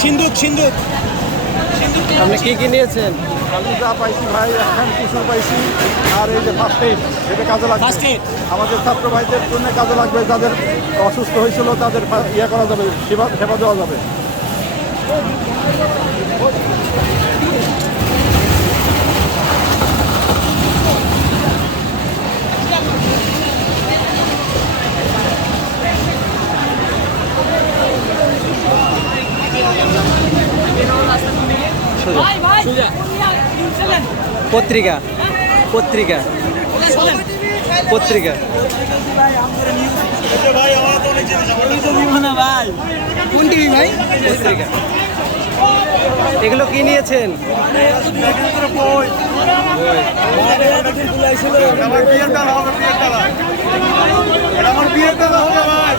সিন্ধুক সিন্ধুক আপনি কি কি নিয়েছেন? আমি যা পাইছি ভাই এখন কিশোর পাইছি। আর এই যে ফার্স্ট এড এটা কাজে লাগবে। আমাদের ছাত্র ভাইদের জন্য কাজে লাগবে যাদের অসুস্থ হয়েছিল তাদের ইয়ে করা যাবে সেবা সেবা দেওয়া যাবে। পত্রিকা পত্রিকা পত্রিকা। পত্রিকা। এগুলো কি নিয়েছেন? বিয়ের হবে ভাই।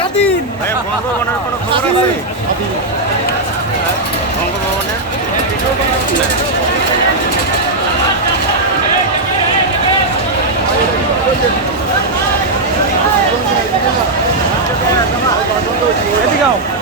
স্বাধীন। বঙ্গভবনের কোনো খবর আছে? বঙ্গভবনের এদিকে।